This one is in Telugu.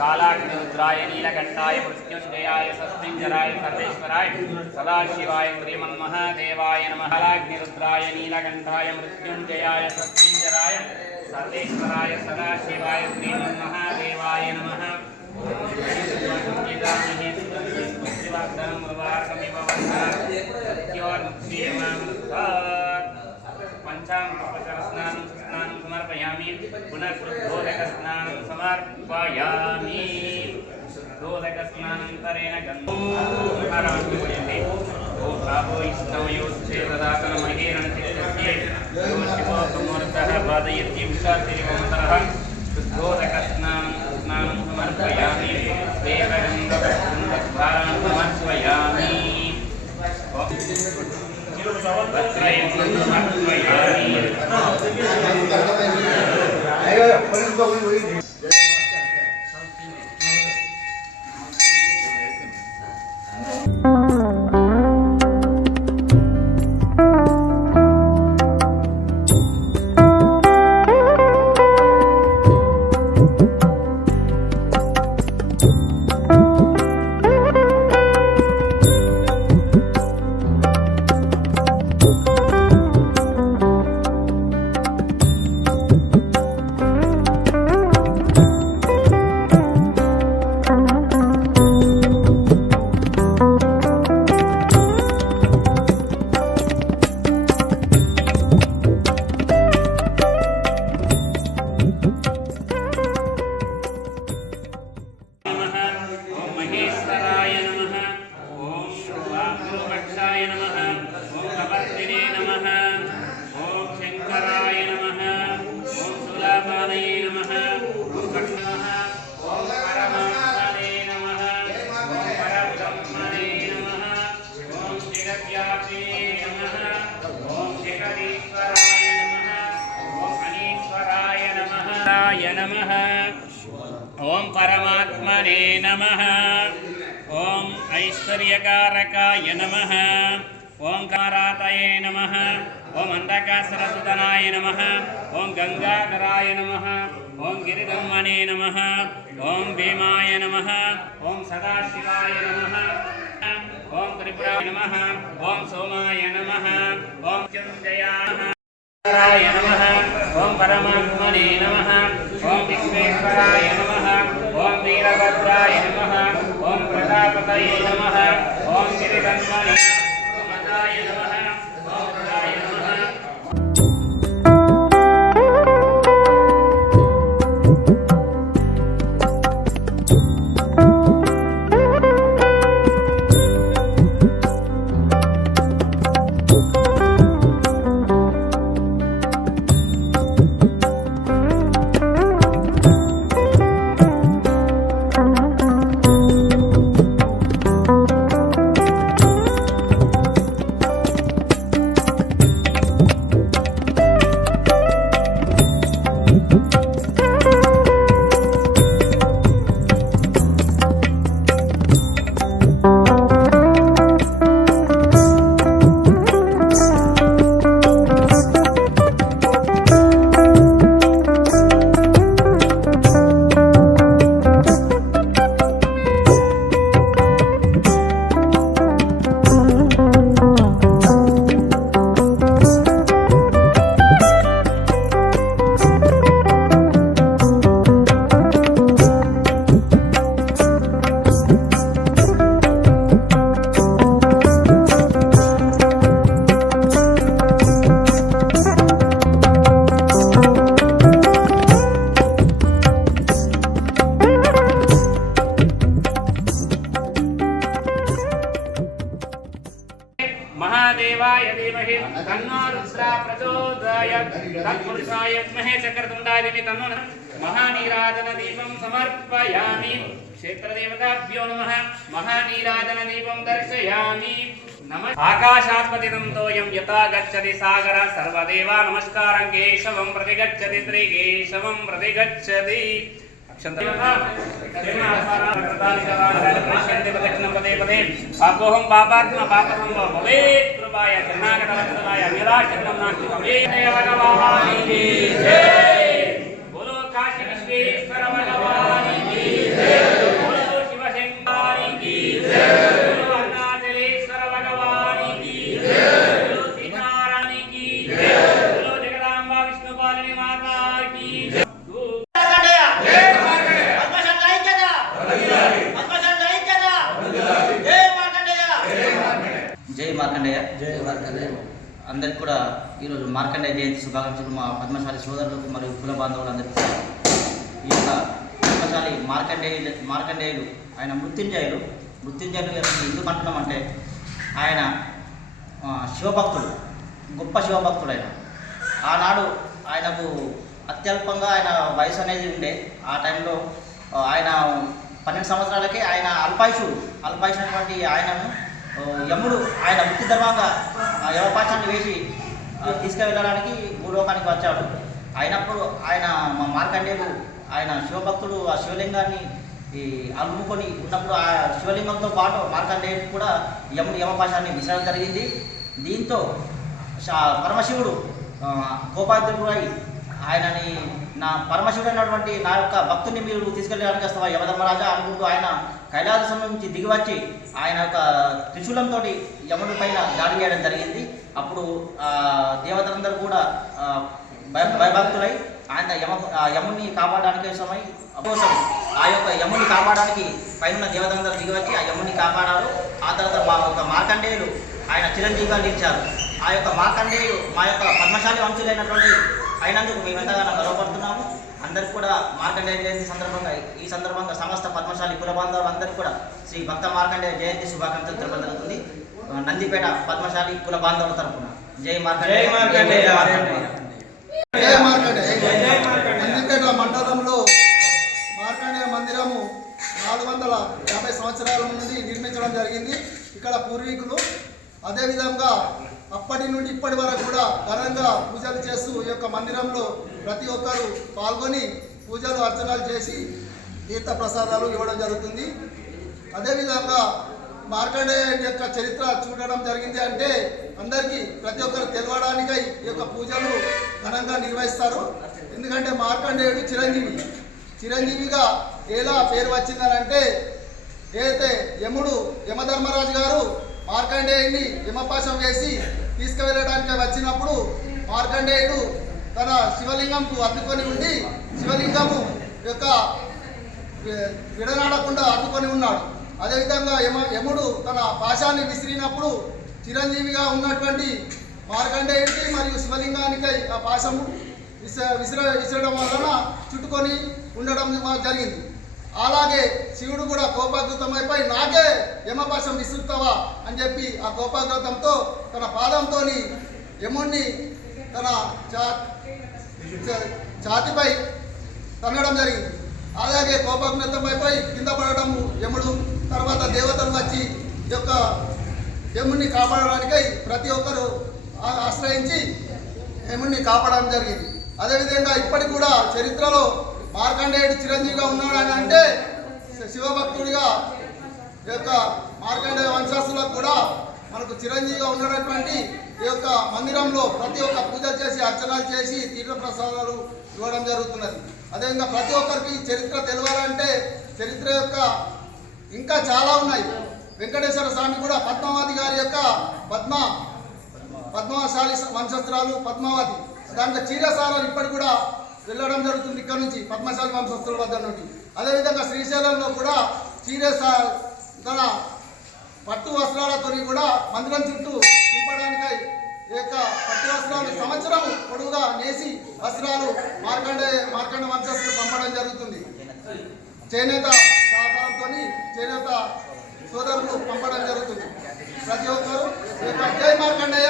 कालाग्निरुद्राय नीलकण्ठाय मृत्युञ्जयाय सस्मिञ्जराय सर्वेश्वराय सदाशिवाय श्रीमन्महादेवाय नमः। कालाग्निरुद्राय नीलकण्ठाय मृत्युञ्जयाय सस्मिञ्जराय सर्वेश्वराय सदाशिवाय श्रीमन्महादेवाय नमः। पंचामृतस्नानं समर्पयामि। पुनः शुद्धोदकस्नानं समर्पयामि। शुद्धोदकस्नानन्तरेण गन्धोऽपि ओ भावो इष्टवयोश्चेतदातनमहेरणचित्तस्य यो शिवो समूर्तः पादयति उषातिरिवन्तरः। शुद्धोदकस्नानं समर्पयामि। देवगन्धधारान् समर्पयामि। नमः। ओम परमात्मने नमः। ओम ऐश्वर्यकारकाय नमः। ओम कारातये नमः। ओम अंधकासुरसुतनाय नमः। ओम गंगाधराय नमः। ओम गिरिधम्मने नमः। ओम भीमाय नमः। ओम सदाशिवाय नमः। ओम त्रिपुराय नमः। ओम सोमाय नमः। ओम चुंजयाय नमः। ओम परमात्मने नमः। ओम विश्वेश्वराय नमः। ओम वीरभद्राय नमः। ओम प्रजापतये नमः। ओम गिरिधन्मने नमः। ओम रुद्राय नमः। महादेवाय धीमहि तन्नो रुद्रः प्रचोदयात्। तत्पुरुषाय विद्महे चक्रतुण्डाय धीमहि तन्नो महानीराजन दीपं समर्पयामि। क्षेत्रदेवताभ्यो नमः। महानीराजन दीपं दर्शयामि। नमः। आकाशात्पतितं तोयं यथा गच्छति सागरः सर्वदेवा नमस्कारं केशवं प्रति गच्छति श्रीकेशवं प्रति गच्छति। अपोहम पापात्मा पापसंभव भवेत् कृपाय शरणागतवत्सलाय निराशरणं नास्ति भवेत् भगवान् की जय। बोलो काशी विश्वेश्वर भगवान की जय। అందరికీ కూడా ఈరోజు మార్కండేయ జయంతి శుభాకాంక్షలు మా పద్మశాలి సోదరులకు మరియు కుల బాంధవులందరికీ. ఈ యొక్క పద్మశాలి మార్కండేయులు ఆయన మృత్యుంజయులు ఎందుకు అంటున్నామంటే ఆయన శివభక్తుడు, గొప్ప శివభక్తుడు. ఆనాడు ఆయనకు అత్యల్పంగా ఆయన వయసు అనేది ఉండే. ఆ టైంలో ఆయన 12 సంవత్సరాలకే ఆయన అల్పాయుషు అనేటువంటి ఆయనను యముడు ఆయన వృత్తిధర్మంగా యవపాశాన్ని వేసి తీసుకువెళ్ళడానికి భూలోకానికి వచ్చాడు. అయినప్పుడు ఆయన మార్కండేయుడు ఆయన శివభక్తుడు ఆ శివలింగాన్ని అలుముకొని ఉన్నప్పుడు ఆ శివలింగంతో పాటు మార్కండేయుడు కూడా యమపాశాన్ని విసరడం జరిగింది. దీంతో పరమశివుడు కోపాగ్రుడై ఆయనని నా పరమశివుడు అయినటువంటి నా యొక్క భక్తుని మీరు తీసుకెళ్ళడానికి వస్తావా యమధర్మరాజా అనుకుంటూ ఆయన కైలాసం నుంచి దిగివచ్చి ఆయన యొక్క త్రిశూలంతో యముడి పైన దాడి చేయడం జరిగింది. అప్పుడు దేవతలందరూ కూడా భయభక్తులై ఆయన యముని కాపాడడానికి కోసం ఆ యొక్క యముని కాపాడడానికి పైన దేవతలందరూ దిగివచ్చి ఆ యముని కాపాడారు. ఆ తర్వాత మా యొక్క మార్కండేయులు ఆయన చిరంజీవిగా నిలిచారు. ఆ యొక్క మార్కండేయులు మా యొక్క పద్మశాలి వంశులైనటువంటి అయినందుకు మేము ఎంతగానో గర్వపడుతున్నాము. అందరికీ కూడా మార్కండేయ జయంతి సందర్భంగా సమస్త పద్మశాలి కుల బాంధవులందరికీ కూడా శ్రీ భక్త మార్కండేయ జయంతి శుభాకాంక్షలు తెలపడం జరుగుతుంది. నందిపేట పద్మశాలి కుల బాంధవుల తరఫున జై మార్కండేయ. నందిపేట మండలంలో మార్కండేయ మందిరము 450 సంవత్సరాల నుండి నిర్మించడం జరిగింది. ఇక్కడ పూర్వీకులు అదేవిధంగా అప్పటి నుండి ఇప్పటి వరకు కూడా ఘనంగా పూజలు చేస్తూ ఈ యొక్క మందిరంలో ప్రతి ఒక్కరూ పాల్గొని పూజలు అర్చనలు చేసి తీర్థ ప్రసాదాలు ఇవ్వడం జరుగుతుంది. అదేవిధంగా మార్కండేయ యొక్క చరిత్ర చూడడం జరిగింది అంటే అందరికీ ప్రతి ఒక్కరు తెలవడానికై ఈ యొక్క పూజలు ఘనంగా నిర్వహిస్తారు. ఎందుకంటే మార్కండేయుడు చిరంజీవిగా ఎలా పేరు వచ్చిందనంటే ఏదైతే యమధర్మరాజు గారు మార్కండేయుని యమపాశం వేసి తీసుకువెళ్ళడానికి వచ్చినప్పుడు మార్కండేయుడు తన శివలింగంకు అద్దుకొని ఉండి శివలింగము యొక్క విడనాడకుండా అద్దుకొని ఉన్నాడు. అదేవిధంగా యముడు తన పాశాన్ని విసిరినప్పుడు చిరంజీవిగా ఉన్నటువంటి మార్కండేయుడికి మరియు శివలింగానికి ఆ పాశము విసిరడం వలన చుట్టుకొని ఉండడం జరిగింది. అలాగే శివుడు కూడా కోపాగ్రతమైపోయి నాకే యమపాశం విసురుతావా అని చెప్పి ఆ కోపాగ్రతంతో తన పాదంతో యముణ్ణి తన ఛాతిపై తన్నడం జరిగింది. అలాగే కోపాగ్రతమైపోయి కింద పడడము యముడు. తర్వాత దేవతలు వచ్చి ఈ యొక్క యముణ్ణి కాపాడడానికై ప్రతి ఒక్కరూ ఆశ్రయించి యముణ్ణి కాపాడడం జరిగింది. అదేవిధంగా ఇప్పటికి కూడా చరిత్రలో మార్కండేయుడు చిరంజీవిగా ఉన్నాడని అంటే శివభక్తుడిగా ఈ యొక్క మార్కండేయ వంశస్థులకు కూడా మనకు చిరంజీవిగా ఉన్నటువంటి ఈ యొక్క మందిరంలో ప్రతి ఒక్క పూజలు చేసి అర్చనలు చేసి తీర్థ ప్రసాదాలు ఇవ్వడం జరుగుతున్నది. అదేవిధంగా ప్రతి ఒక్కరికి చరిత్ర తెలియాలంటే చరిత్ర యొక్క ఇంకా చాలా ఉన్నాయి. వెంకటేశ్వర స్వామి కూడా పద్మావతి గారి యొక్క పద్మశాలి వంశస్థురాలు పద్మావతి దాంట్లో చీరసారాలు ఇప్పటికి కూడా వెళ్ళడం జరుగుతుంది ఇక్కడ నుంచి పద్మశాలి వంశస్థుల వద్ద నుండి. అదేవిధంగా శ్రీశైలంలో కూడా తన పట్టు వస్త్రాలతో కూడా మందిరం చుట్టూ నింపడానికై ఈ యొక్క పట్టు వస్త్రాలు సంవత్సరం పొడవుగా నేసి వస్త్రాలు మార్కండ వంశస్థులు పంపడం జరుగుతుంది. చేనేత సహకారంతో చేనేత సోదరులు పంపడం జరుగుతుంది. ప్రతి ఒక్కరు జై మార్కండేయ.